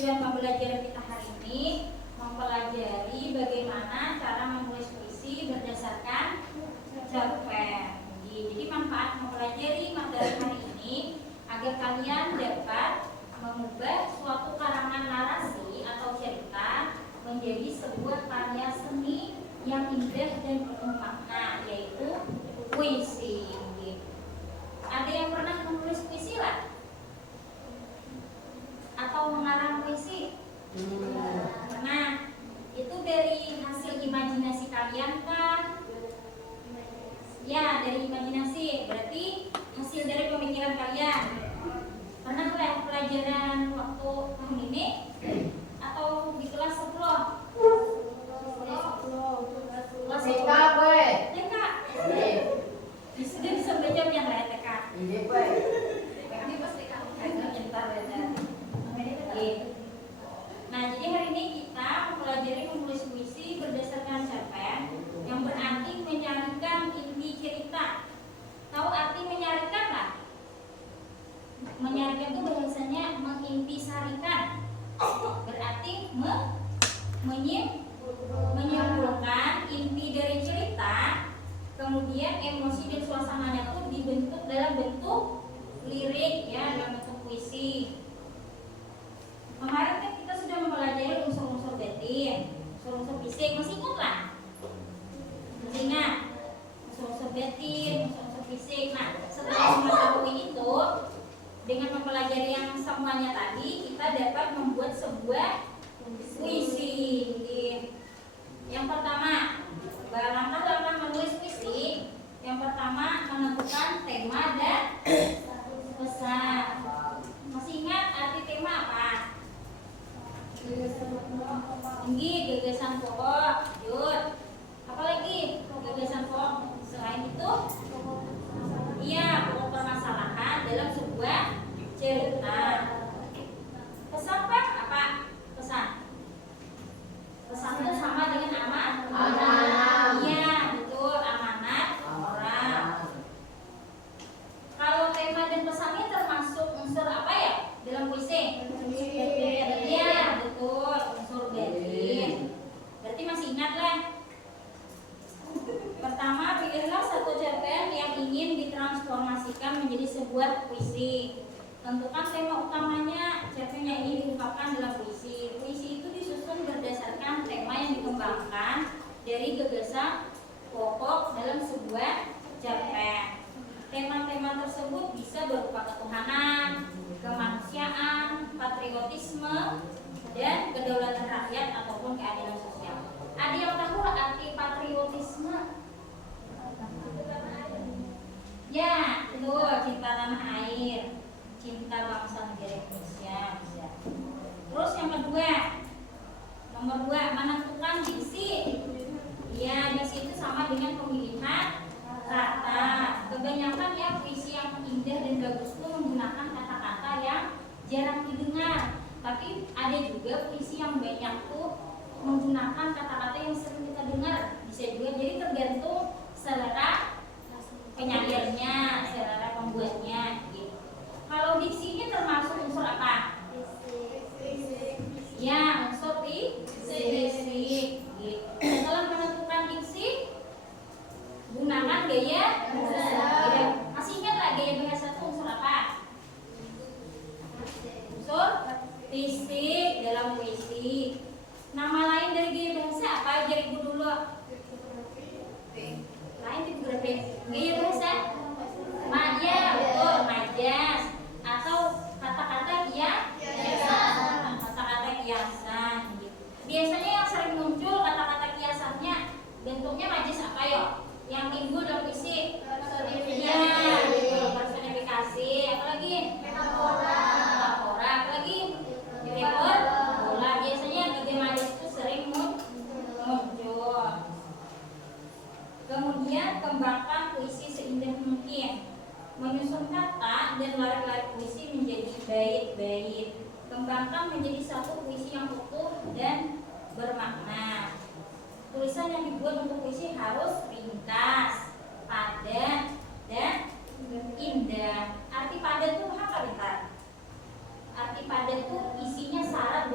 tujuan pembelajaran kita hari ini mempelajari bagaimana cara menulis puisi berdasarkan cerpen. Jadi manfaat mempelajari materi hari ini agar kalian dapat mengubah suatu karangan narasi atau cerita menjadi sebuah karya seni yang indah dan penuh makna, yaitu puisi. Ada yang pernah menulis puisi lah? Atau mengarang puisi? Pernah. Itu dari hasil imajinasi kalian kan? Ya, dari imajinasi. Berarti hasil dari pemikiran kalian. Pernah lah pelajaran waktu tahun ini? Atau di kelas 10? Kelas TK, gue. TK. Sudah bisa belajar yang lain TK. Iya, gue. Ini pas TK. Bentar, Nah, jadi hari ini kita mempelajari menulis puisi berdasarkan cerpen, yang berarti menyarikan inti cerita. Tahu arti menyarikan lah? Menyarikan itu bahasanya mengintisarikan. Berarti menyimpulkan inti dari cerita, kemudian emosi dan suasananya itu dibentuk dalam bentuk lirik, ya, dalam bentuk puisi. Kemarin kan kita sudah mempelajari unsur-unsur batin, unsur-unsur fisik, masih ingat lah? Masih ingat? Unsur-unsur batin, unsur-unsur fisik. Nah, setelah mengetahui itu, dengan mempelajari yang semuanya tadi, kita dapat membuat sebuah puisi. Yang pertama, langkah-langkah menulis puisi. Yang pertama, menentukan tema dan pesan. Masih ingat arti tema apa? Tinggi, gagasan pokok, jut. Apalagi gagasan pokok selain itu? Iya, pokok permasalahan dalam sebuah cerita. Pesan apa? Pesan. Pesan itu sama dengan amanat. Iya, betul, amanat orang. Kalau tema dan pesannya termasuk unsur apa ya dalam puisi? Iya, betul, unsur batin. Berarti masih ingat lah. Pertama, pilihlah satu cerpen yang ingin ditransformasikan menjadi sebuah puisi. Tentukan tema utamanya, cerpen yang ingin diungkapkan dalam puisi. Puisi itu disusun berdasarkan tema yang dikembangkan dari gagasan pokok dalam sebuah cerpen. Tema-tema tersebut bisa berupa ketuhanan, kemanusiaan, patriotisme, dan kedaulatan rakyat ataupun keadilan sosial. Ada yang tahu arti patriotisme? Ya, itu cinta tanah air, cinta bangsa negara Indonesia, bisa. Terus yang kedua, nomor 2, menentukan diksi. Ya, diksi itu sama dengan pemilihan kata. Kebanyakan ya puisi yang indah dan bagus itu menggunakan kata-kata yang jarang didengar. Tapi ada juga puisi yang banyak tuh menggunakan kata-kata yang sering kita dengar. Bisa juga, jadi tergantung selera penyairnya, selera pembuatnya gitu. Kalau diksinya termasuk unsur apa? Ya, unsur diksi gitu. Setelah menentukan diksi, gunakan gaya bahasa. Masih ingat lah gaya bahasa itu unsur apa? Unsur fisik dalam puisi. Nama lain dari gaya bahasa apa? Ajar ibu dulu. Lain tipografi. Gaya bahasa? Ya, betul, majas. Atau kata-kata kiasan. Kata-kata kiasan gitu. Biasanya yang sering muncul kata-kata kiasannya bentuknya majas apa ya? Yang timbul dalam puisi? Ya, personifikasi. Apalagi? Metafora. Apalagi? Hiperbola. Biasanya tiga majas itu sering muncul. Kemudian kembangkan puisi seindah mungkin. Menyusun kata dan larik-larik puisi menjadi bait-bait. Kembangkan menjadi satu puisi yang utuh dan bermakna. Tulisan yang dibuat untuk puisi harus ringkas, padat, dan indah. Arti padat itu apa, Bentar? Arti padat itu isinya syarat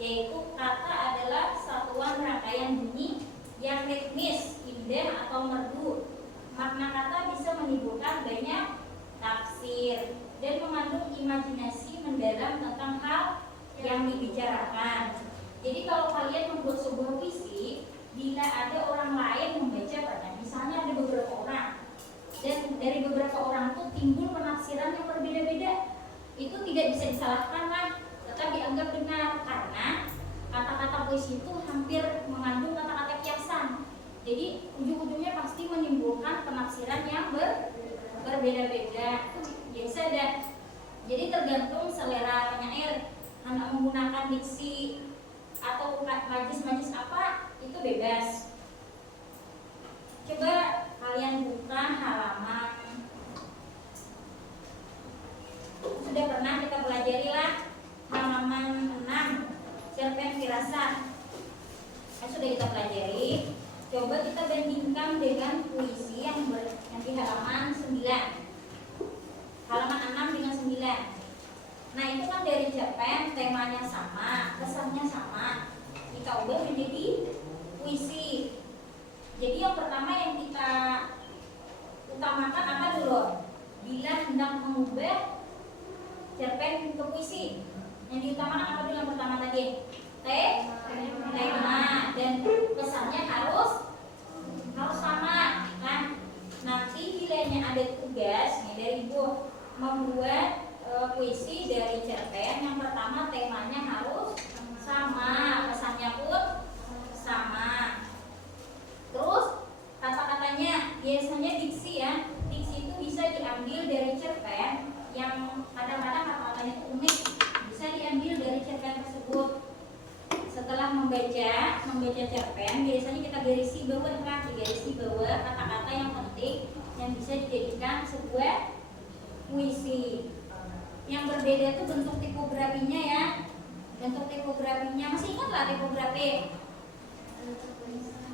yaitu kata adalah satuan rangkaian bunyi yang ritmis, inden atau merdu. Makna kata bisa menimbulkan banyak tafsir dan mengandung imajinasi mendalam tentang hal yang dibicarakan. Jadi kalau kalian membuat sebuah puisi, bila ada orang lain membaca pada, misalnya ada beberapa orang, dan dari beberapa orang itu timbul penafsiran yang berbeda-beda, itu tidak bisa disalahkan lah, tetap dianggap benar karena kata-kata puisi itu hampir mengandung kata-kata kiasan. Jadi ujung-ujungnya pasti menimbulkan penafsiran yang berbeda-beda. Biasa ada. Jadi tergantung selera penyair, hendak menggunakan diksi atau majlis-majlis apa itu bebas. Coba kalian buka halaman, sudah pernah kita pelajari lah, halaman 6 cerpen firasat sudah kita pelajari. Coba kita bandingkan dengan puisi yang di halaman 9, halaman 6 dengan 9. Nah itu kan dari cerpen, temanya sama, kesannya sama, kita ubah menjadi puisi. Jadi yang pertama yang kita utamakan apa dulu? Bila hendak mengubah cerpen ke puisi, yang diutamakan apa dulu yang pertama tadi? Tema dan pesannya harus sama kan. Nanti bilanya ada tugas nih dari ibu membuat puisi dari cerpen, yang pertama temanya harus sama, pesannya pun sama. Terus kata-katanya biasanya diksi ya, diksi itu bisa diambil dari cerpen yang kadang-kadang kata-katanya itu unik, bisa diambil dari cerpen tersebut. Setelah membaca cerpen, biasanya kita garisi bawah kan, digarisi bawah kata-kata yang penting yang bisa dijadikan sebuah puisi. Yang berbeda itu bentuk tipografinya ya. Bentuk tipografinya masih ingat lah tipografi?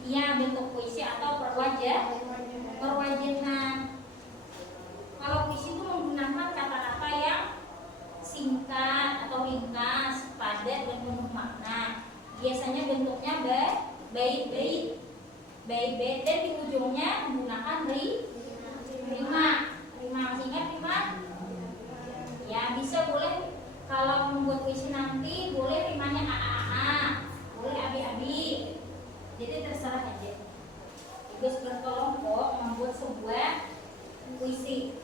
Iya, bentuk puisi atau perwajahan. Kalau puisi itu menggunakan kata-kata yang singkat atau ringkas, padat dan penuh makna. Biasanya bentuknya bait-bait dan di ujungnya menggunakan rima. Masih ingat rima? Ya bisa, boleh kalau membuat puisi nanti boleh rimanya a, boleh abi-abi. Jadi terserah aja. Tugas berkelompok membuat sebuah puisi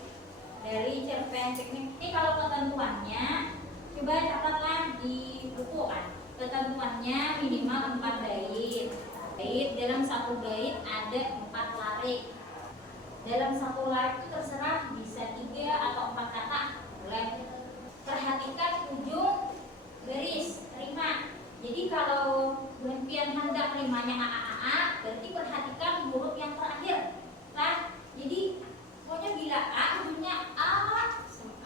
dari cerpen teknik. Ini kalau ketentuannya, coba catatlah di buku kan. Ketentuannya minimal 4 bait. Dalam satu bait ada 4 larik. Dalam satu larik itu terserah bisa 3 atau 4 kata. Boleh. Perhatikan ujung garis rima. Jadi kalau berhentian hendak rimanya a, berarti perhatikan huruf yang terakhir. Nah, jadi pokoknya bila a ujungnya a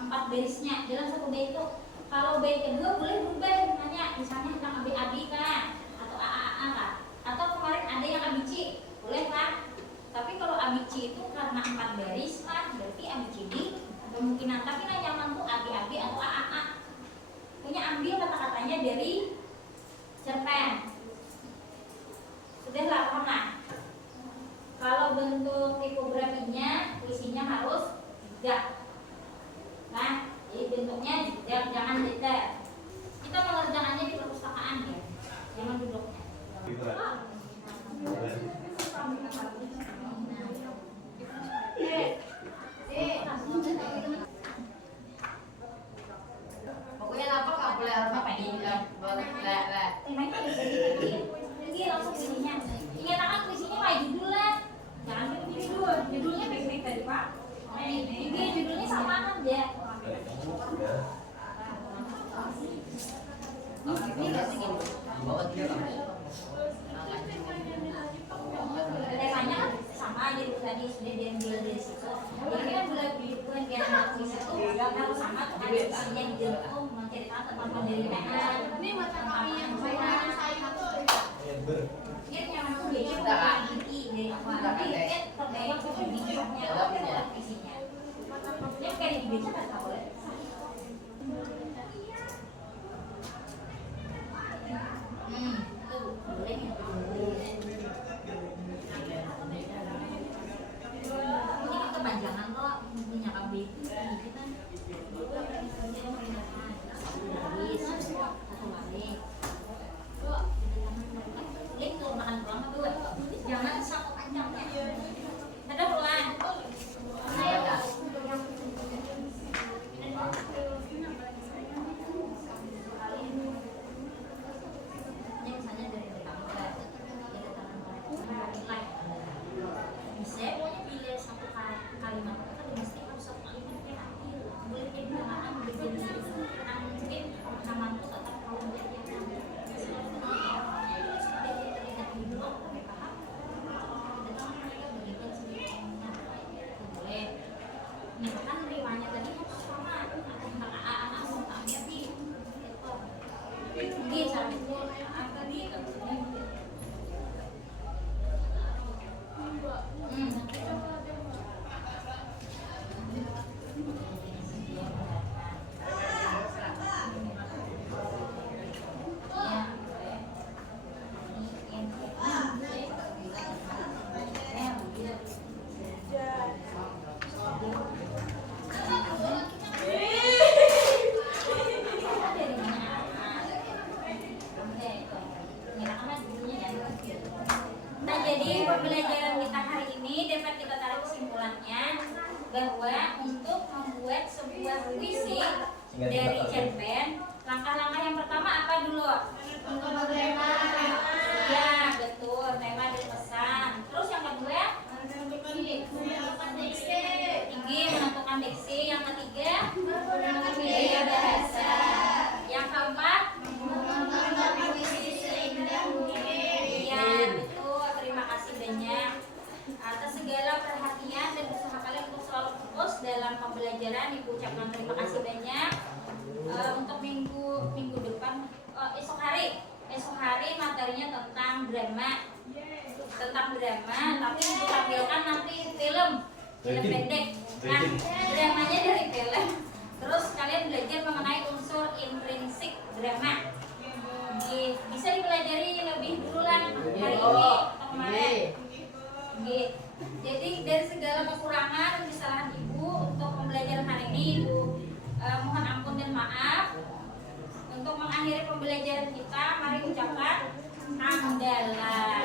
4 barisnya dalam satu bait itu. Kalau bait kedua boleh berubah rimanya, misalnya tentang abi-abi kan, atau a kan. Atau kemarin ada yang abici, boleh kan? Tapi kalau abici itu karena 4 baris kan, berarti abicidi kemungkinan, tapi yang nyaman tuh abi-abi atau a. Punya ambil kata-katanya dari cerpen. Sudahlah, paham lah. Kalau bentuk tipografinya, puisinya harus juga. Nah, jadi bentuknya jangan detail. Kita mengerjakannya di perpustakaan ya, jangan duduknya. Pokoknya apa nggak boleh apa ini Temanya jadi langsung puisinya. Ingatkan puisinya kayak judul lah. Jangan judulnya baik-baik tadi Pak. Ini judulnya sama kan ya. Temanya kan sama aja tadi sudah diambil dari situ. Jadi kan bulan yang puisi itu harus sama tuh ada isinya di dalam menceritakan tentang penderitaan. Ini macam kami yang saya itu. Dia yang aku biasa bukan inti dari apa. Dia terbayang tuh di bidangnya apa isinya. Dia kayak dibaca kan tak boleh. dari cerpen. Langkah-langkah yang pertama apa dulu? Menentukan tema. Ya, betul, tema dan pesan. Terus yang kedua? Menentukan diksi. Menentukan diksi. Yang ketiga? Menggunakan gaya bahasa. Yang keempat? Mengembangkan puisi seindah mungkin. Iya, betul. Terima kasih banyak atas segala perhatian dan usaha kalian untuk selalu fokus dalam pembelajaran. Ibu ucapkan terima kasih banyak. Untuk minggu depan, esok hari materinya tentang drama, tapi ditampilkan nanti film pendek. Nah, dramanya dari film. Terus kalian belajar mengenai unsur intrinsik drama. Bisa dipelajari lebih dulu lah hari ini atau kemarin. Jadi dari segala kekurangan dan kesalahan ibu untuk pembelajaran hari ini, ibu mohon ampun dan maaf. Untuk mengakhiri pembelajaran kita, mari ucapkan hamdalah.